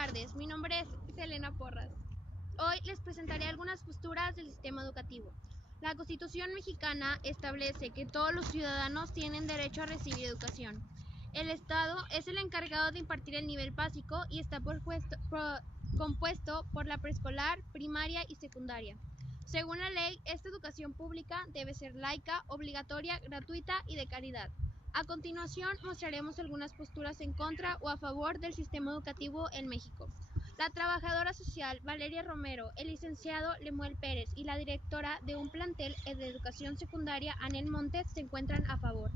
tardes, mi nombre es Selena Porras. Hoy les presentaré algunas posturas del sistema educativo. La Constitución mexicana establece que todos los ciudadanos tienen derecho a recibir educación. El Estado es el encargado de impartir el nivel básico y está compuesto por la preescolar, primaria y secundaria. Según la ley, esta educación pública debe ser laica, obligatoria, gratuita y de calidad. A continuación, mostraremos algunas posturas en contra o a favor del sistema educativo en México. La trabajadora social Valeria Romero, el licenciado Lemuel Pérez y la directora de un plantel de educación secundaria, Anel Montes, se encuentran a favor.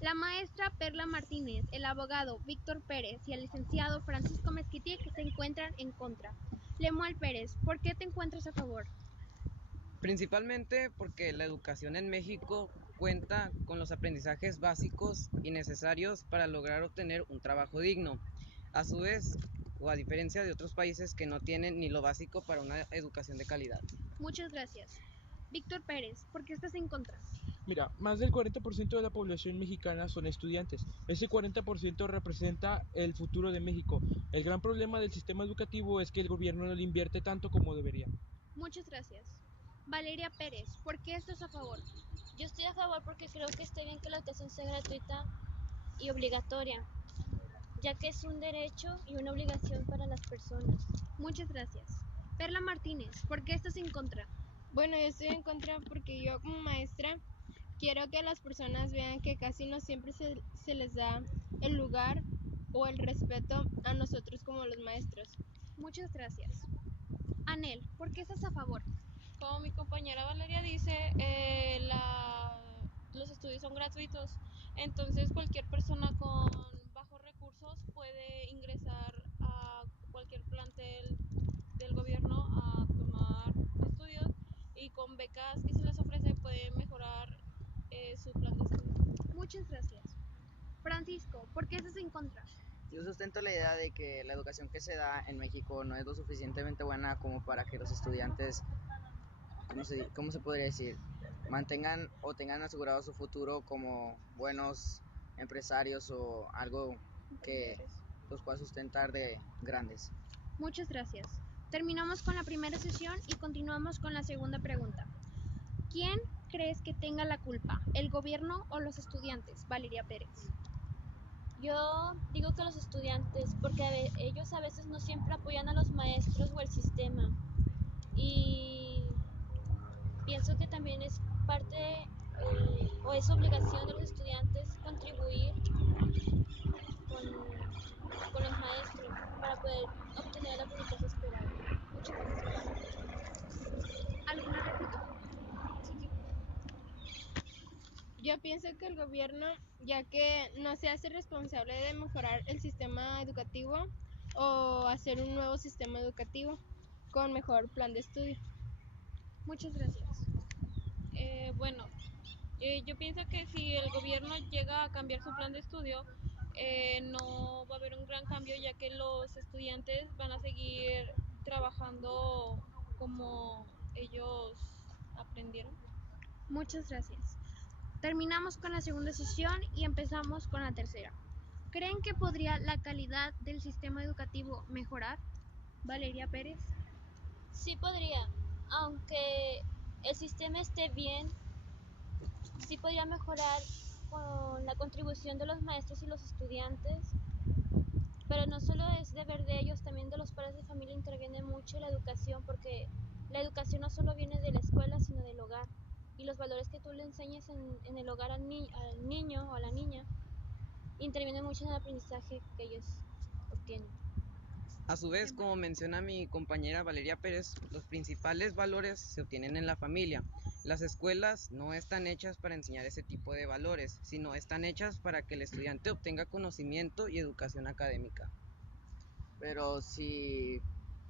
La maestra Perla Martínez, el abogado Víctor Pérez y el licenciado Francisco Mezquitic se encuentran en contra. Lemuel Pérez, ¿por qué te encuentras a favor? Principalmente porque la educación en México cuenta con los aprendizajes básicos y necesarios para lograr obtener un trabajo digno. A su vez, o a diferencia de otros países que no tienen ni lo básico para una educación de calidad. Muchas gracias. Víctor Pérez, ¿por qué estás en contra? Mira, más del 40% de la población mexicana son estudiantes. Ese 40% representa el futuro de México. El gran problema del sistema educativo es que el gobierno no le invierte tanto como debería. Muchas gracias. Valeria Pérez, ¿por qué estás a favor? Yo estoy a favor porque creo que está bien que la educación sea gratuita y obligatoria, ya que es un derecho y una obligación para las personas. Muchas gracias. Perla Martínez, ¿por qué estás en contra? Bueno, yo estoy en contra porque yo como maestra quiero que las personas vean que casi no siempre se les da el lugar o el respeto a nosotros como los maestros. Muchas gracias. Anel, ¿por qué estás a favor? Como mi compañera Valeria dice, los estudios son gratuitos, entonces cualquier persona con bajos recursos puede ingresar a cualquier plantel del gobierno a tomar estudios y con becas que se les ofrece pueden mejorar su plan de estudio. Muchas gracias. Francisco, ¿por qué estás en contra? Yo sustento la idea de que la educación que se da en México no es lo suficientemente buena como para que los estudiantes, ¿cómo se podría decir? Mantengan o tengan asegurado su futuro como buenos empresarios o algo que los pueda sustentar de grandes. Muchas gracias. Terminamos con la primera sesión y continuamos con la segunda pregunta. ¿Quién crees que tenga la culpa, el gobierno o los estudiantes? Valeria Pérez. Yo digo que los estudiantes, porque ellos a veces no siempre apoyan a los maestros o el sistema. Y pienso que también es parte o es obligación de los estudiantes contribuir con los maestros para poder obtener el aprendizaje esperado. Muchas gracias. ¿Alguna réplica? Yo pienso que el gobierno, ya que no se hace responsable de mejorar el sistema educativo o hacer un nuevo sistema educativo con mejor plan de estudio. Muchas gracias. Yo pienso que si el gobierno llega a cambiar su plan de estudio, no va a haber un gran cambio, ya que los estudiantes van a seguir trabajando como ellos aprendieron. Muchas gracias. Terminamos con la segunda sesión y empezamos con la tercera. ¿Creen que podría la calidad del sistema educativo mejorar? Valeria Pérez. Sí podría, aunque el sistema esté bien, sí podría mejorar con la contribución de los maestros y los estudiantes, pero no solo es deber de ellos, también de los padres de familia interviene mucho la educación, porque la educación no solo viene de la escuela, sino del hogar, y los valores que tú le enseñes en el hogar al niño o a la niña intervienen mucho en el aprendizaje que ellos obtienen. A su vez, como menciona mi compañera Valeria Pérez, los principales valores se obtienen en la familia. Las escuelas no están hechas para enseñar ese tipo de valores, sino están hechas para que el estudiante obtenga conocimiento y educación académica. Pero si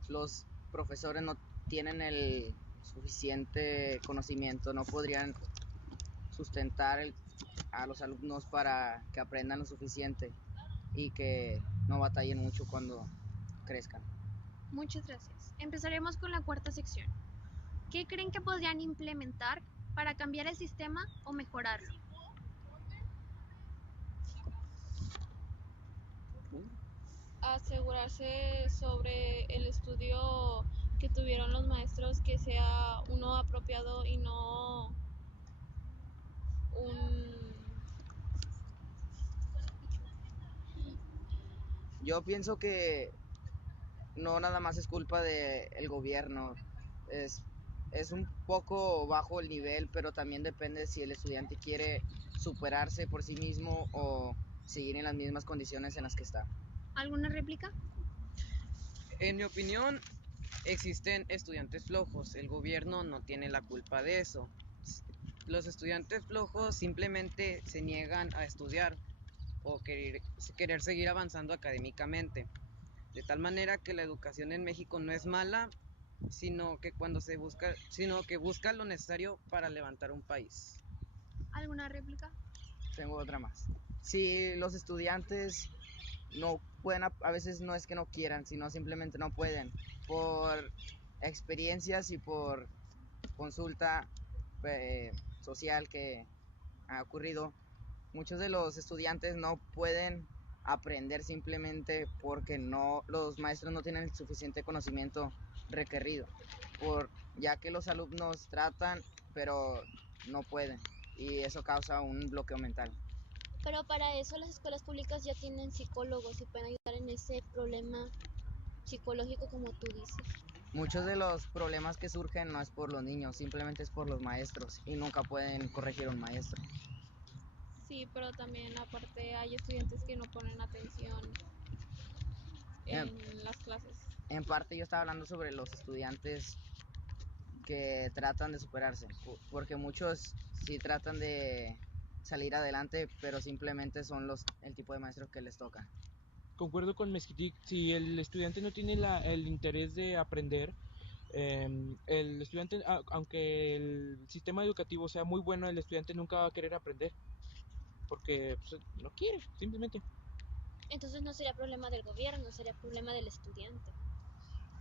los profesores no tienen el suficiente conocimiento, no podrían sustentar a los alumnos para que aprendan lo suficiente y que no batallen mucho cuando crezcan. Muchas gracias. Empezaremos con la cuarta sección. ¿Qué creen que podrían implementar para cambiar el sistema o mejorarlo? Asegurar mejorarse sobre el estudio que tuvieron los maestros, que sea uno apropiado y no un... Yo pienso que no nada más es culpa del gobierno, es, es un poco bajo el nivel, pero también depende si el estudiante quiere superarse por sí mismo o seguir en las mismas condiciones en las que está. ¿Alguna réplica? En mi opinión, existen estudiantes flojos. El gobierno no tiene la culpa de eso. Los estudiantes flojos simplemente se niegan a estudiar o querer seguir avanzando académicamente. De tal manera que la educación en México no es mala, sino que busca lo necesario para levantar un país. ¿Alguna réplica? Tengo otra más. Si los estudiantes no pueden, a veces no es que no quieran, sino simplemente no pueden, por experiencias y por consulta social que ha ocurrido, muchos de los estudiantes no pueden aprender simplemente porque los maestros no tienen el suficiente conocimiento requerido, ya que los alumnos tratan pero no pueden y eso causa un bloqueo mental. Pero para eso las escuelas públicas ya tienen psicólogos y pueden ayudar en ese problema psicológico como tú dices. Muchos de los problemas que surgen no es por los niños, simplemente es por los maestros y nunca pueden corregir a un maestro. Sí, pero también aparte hay estudiantes que no ponen atención En, en las clases. en parte yo estaba hablando sobre los estudiantes que tratan de superarse, porque muchos sí tratan de salir adelante, pero simplemente son el tipo de maestros que les toca. Concuerdo con Mezquitic, si el estudiante no tiene el interés de aprender, el estudiante, aunque el sistema educativo sea muy bueno, el estudiante nunca va a querer aprender, porque pues, no quiere, simplemente. Entonces no sería problema del gobierno, sería problema del estudiante.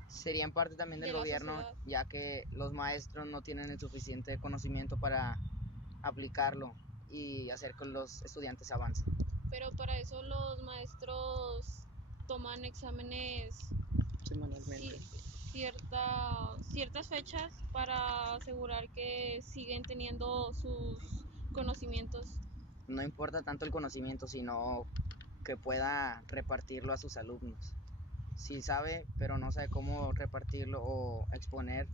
Sería en parte también del De la gobierno, sociedad. ya que los maestros no tienen el suficiente conocimiento para aplicarlo y hacer que los estudiantes avancen. Pero para eso los maestros toman exámenes Semanalmente. ciertas fechas para asegurar que siguen teniendo sus conocimientos. No importa tanto el conocimiento, sino que pueda repartirlo a sus alumnos. Si sabe, pero no sabe cómo repartirlo o exponer,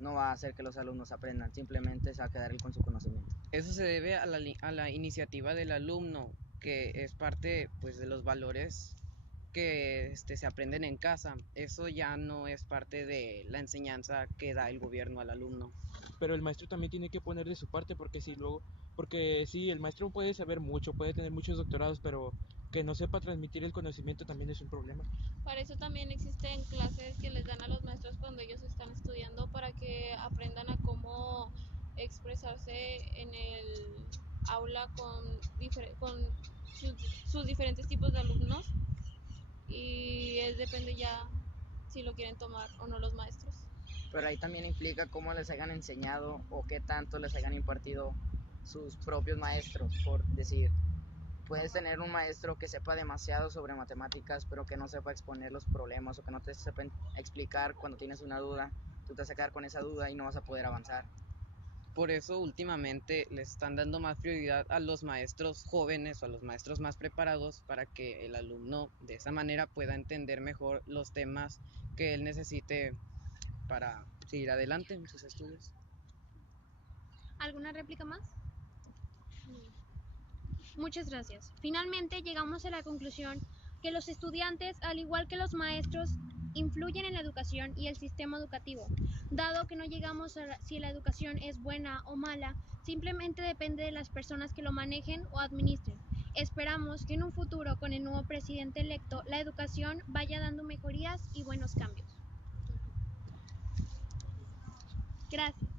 no va a hacer que los alumnos aprendan, simplemente se va a quedar él con su conocimiento. Eso se debe a la iniciativa del alumno, que es parte pues, de los valores que se aprenden en casa. Eso ya no es parte de la enseñanza que da el gobierno al alumno. Pero el maestro también tiene que poner de su parte, porque sí, el maestro puede saber mucho, puede tener muchos doctorados, pero que no sepa transmitir el conocimiento también es un problema. Para eso también existen clases que les dan a los maestros cuando ellos están estudiando para que aprendan a cómo expresarse en el aula con sus diferentes tipos de alumnos y depende ya si lo quieren tomar o no los maestros. Pero ahí también implica cómo les hayan enseñado o qué tanto les hayan impartido sus propios maestros, por decir. Puedes tener un maestro que sepa demasiado sobre matemáticas, pero que no sepa exponer los problemas o que no te sepa explicar cuando tienes una duda. Tú te vas a quedar con esa duda y no vas a poder avanzar. Por eso últimamente les están dando más prioridad a los maestros jóvenes o a los maestros más preparados para que el alumno de esa manera pueda entender mejor los temas que él necesite para seguir adelante en sus estudios. ¿Alguna réplica más? Muchas gracias. Finalmente llegamos a la conclusión que los estudiantes, al igual que los maestros, influyen en la educación y el sistema educativo. Dado que no llegamos a si la educación es buena o mala, simplemente depende de las personas que lo manejen o administren. Esperamos que en un futuro, con el nuevo presidente electo, la educación vaya dando mejorías y buenos cambios. Gracias.